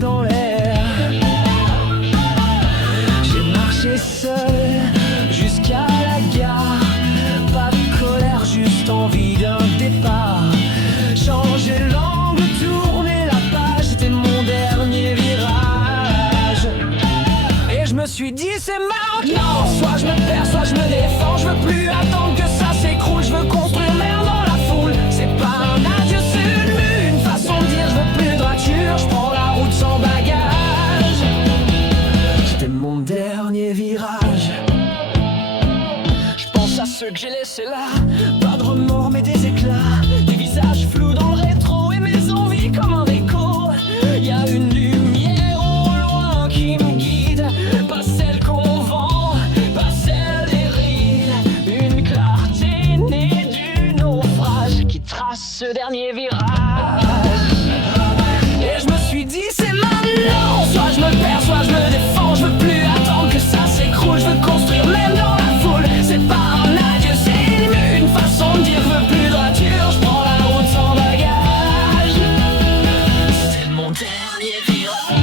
dans l'air. J'ai marché seul jusqu'à la gare. Pas de colère, juste envie d'un départ. Changer l'angle, tourner la page, c'était mon dernier virage. Et je me suis dit c'est maintenant, soit je me perds, soit je me défends. Je veux plus attendre que ça s'écroule, je veux construire l'air dans la foule. C'est pas un adieu, c'est une façon de dire je veux plus de droiture. Je prends la route sans bagage. C'était mon dernier virage. Je pense à ceux que j'ai laissés là. Pas de remords mais des éclats. Des visages flous dans le rétro et mes envies comme un écho. Y a une lumière au loin qui me guide. Pas celle qu'on vend, pas celle des rides. Une clarté née du naufrage qui trace ce dernier virage. Et je me suis dit c'est maintenant, soit je me perds, soit je me défends. Je veux plus attendre que ça s'écroule, je veux construire même dans la foule. C'est pas un adieu, c'est une façon de dire je veux plus de rature. Je prends la route sans bagage. C'était mon dernier virage.